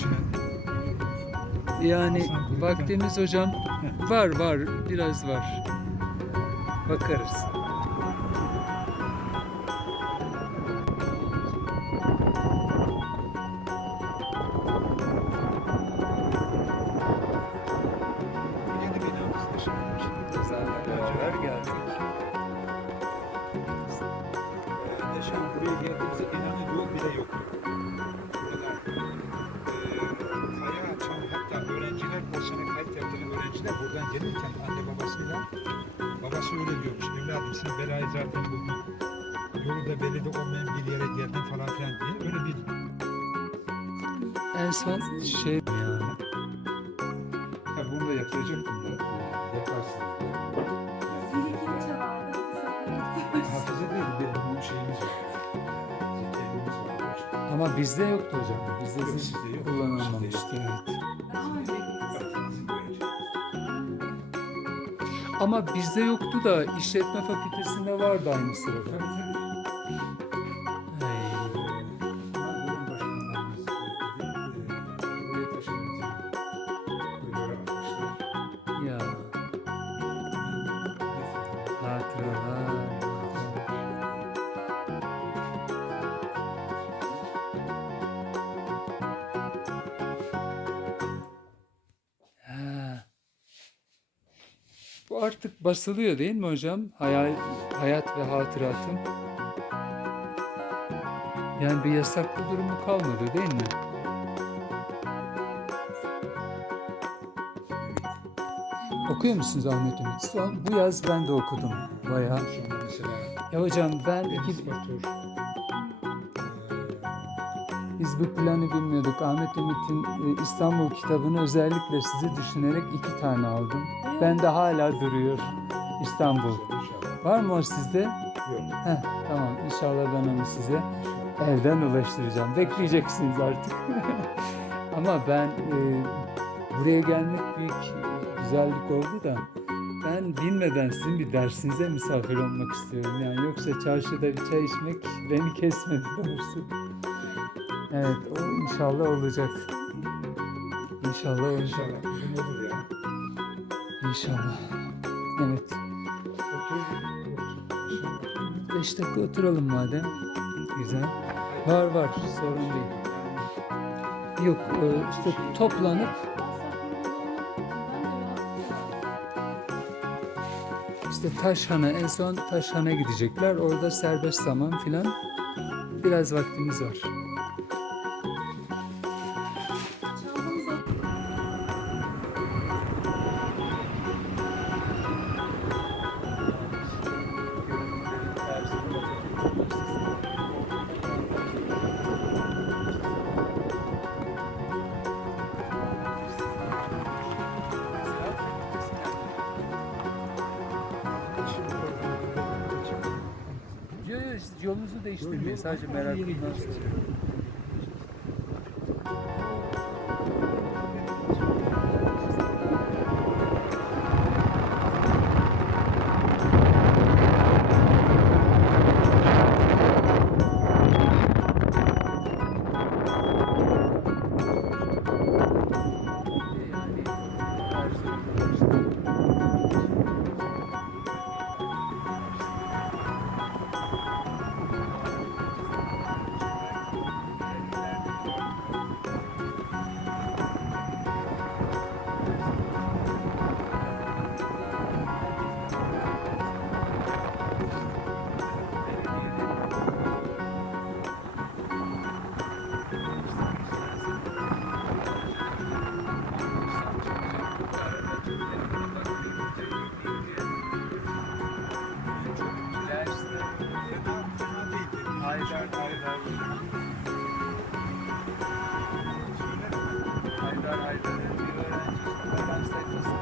içine. Yani Hasan vaktimiz hocam var var biraz var. Bakarız. Buradan gelirken anne babasıyla babası öyle diyormuş. Evladım sen belayı zaten buldun. Yolu da belli de olmayan bir yere geldin falan filan diye. Öyle bir En son şey ya. Ha, bunu da yapacak bunlar. Yaparsın. Hafıza değil, bir bunun şeyimiz var. Ama bizde yoktu hocam. Bizde Yok, sizde yok. kullanılmamıştı. Evet. Bizim Ama bizde yoktu da işletme fakültesinde vardı aynı sırada. Bu artık basılıyor değil mi hocam? Hayal, hayat ve hatıratım. Yani bir yasaklı durumu kalmadı değil mi? Okuyor musunuz Ahmet Ümit? Son, bu yaz ben de okudum bayağı. Ya hocam ben iki, biz bu planı bilmiyorduk. Ahmet Ümit'in e, İstanbul kitabını özellikle sizi düşünerek iki tane aldım. Ben de hala duruyor İstanbul. inşallah. Var mı o sizde? Yok. Heh, tamam inşallah ben onu size evden ulaştıracağım. Bekleyeceksiniz artık. Ama ben e, buraya gelmek büyük güzellik oldu da ben bilmeden sizin bir dersinize misafir olmak istiyorum. Yani yoksa çarşıda bir çay içmek beni kesmedi doğrusu. Evet o inşallah olacak. İnşallah olacak. İnşallah bugün olur ya. İnşallah. Evet. Otur, otur. İnşallah. 5 dakika oturalım madem. Güzel. Var var sorun değil. Yok e, işte toplanıp işte Taşhan'a en son Taşhan'a gidecekler. Orada serbest zaman filan. Biraz vaktimiz var. Yolunuzu değiştirmeyin. Sadece merakımdan soruyorum. Haydar Haydar bir öğrenci işte beden sayfası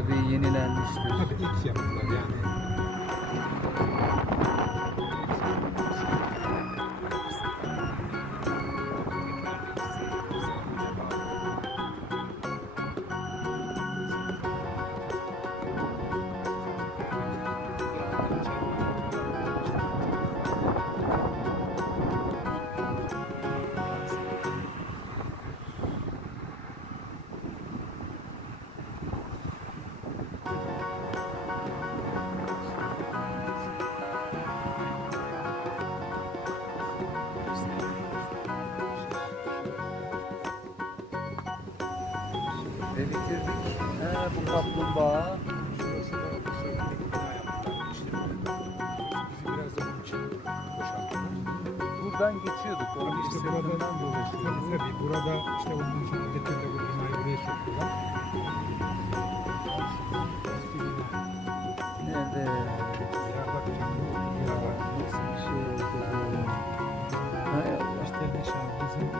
tabii yenilenmiştir. Tabii ilk yapılar yani. Buradan geçiyorduk. Onun İşte işte burada sırtından dolaşıyorduk. Tabii burada işte ondan sonra getirdiler bu binayı buraya soktular. Evet. Ya bak canım, ya bak. Nasıl bir şey oldu bu? İşte nişan bizim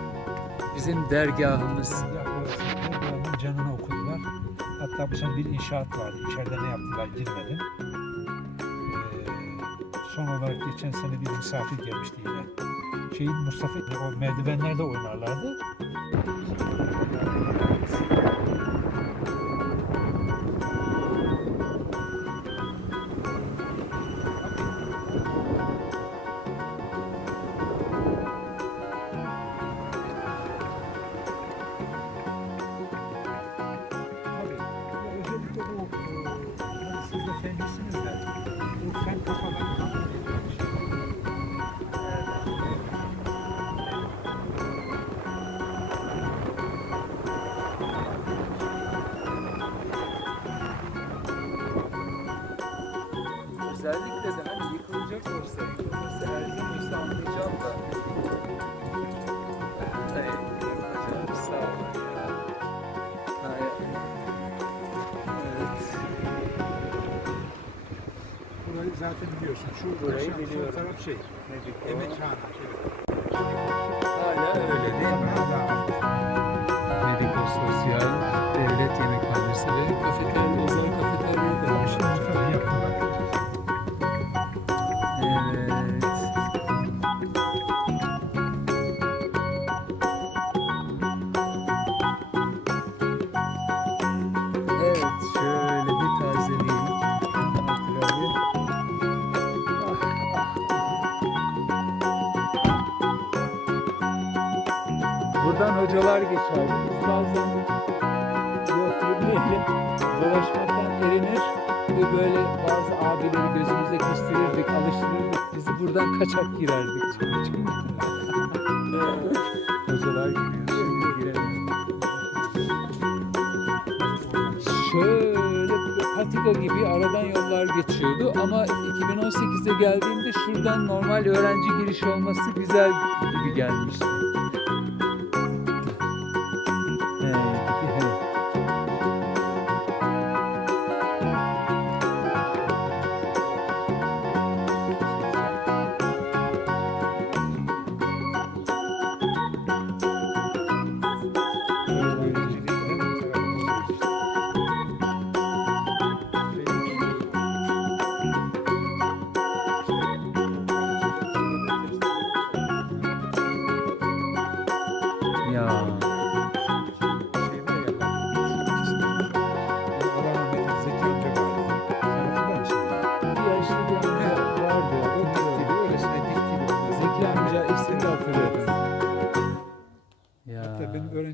Bizim dergahımız. Erdoğan'ın canını okudular. Hatta bu sene bir inşaat vardı. İçeride ne yaptılar girmedim. Son olarak geçen sene bir misafir gelmişti yine. Şeyin Mustafa o merdivenlerde oynarlardı. Özellikle de hani yıkılacak olsa, yıkılması elzem anlayacağım da. Hayır, yıkılacak. Sağ olun ya. Hayır. Evet. Burayı zaten biliyorsun. Şu Burayı aşağı- biliyorum. Sol taraf şey. Nedik o? Emekhane. Evet. Hala öyle değil mi? Buradan hocalar geçerdi. Biz bazen yok yürümeyelim. Dolaşmaktan erinir. Böyle bazı abileri gözümüze kestirirdik, alıştırırdık. Bizi buradan kaçak girerdik. Çünkü çünkü. Hocalar giriyor, şimdi giremiyor. Şöyle patika gibi aradan yollar geçiyordu ama 2018'de geldiğimde şuradan normal öğrenci giriş olması güzel gibi gelmişti.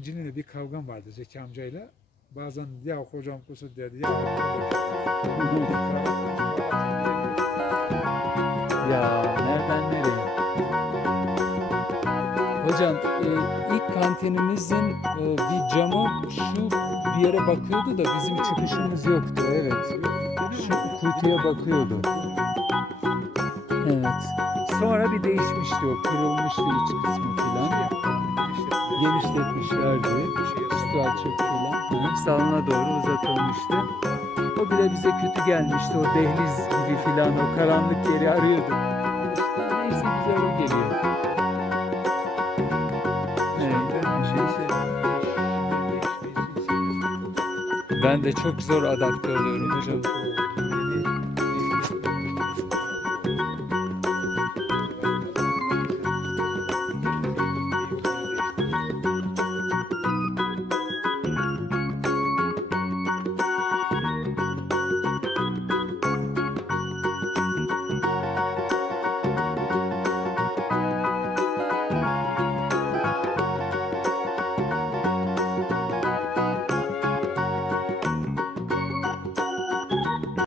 Öğrenciliğimde bir kavgam vardı Zeki amcayla. Bazen ya hocam kusur derdi ya. Ya nereden nereye? Hocam e, ilk kantinimizin e, bir camı şu bir yere bakıyordu da bizim çıkışımız yoktu. Evet. Şu kuytuya bakıyordu. Evet. Sonra bir değişmişti o. Kırılmıştı iç kısmı falan. Genişletmişlerdi. Üstü açık falan. Hı, Salona doğru uzatılmıştı. O bile bize kötü gelmişti. O dehliz gibi filan o karanlık yeri arıyorduk. Neyse güzel o geliyor. Evet. Şey, Ben de çok zor adapte oluyorum hocam.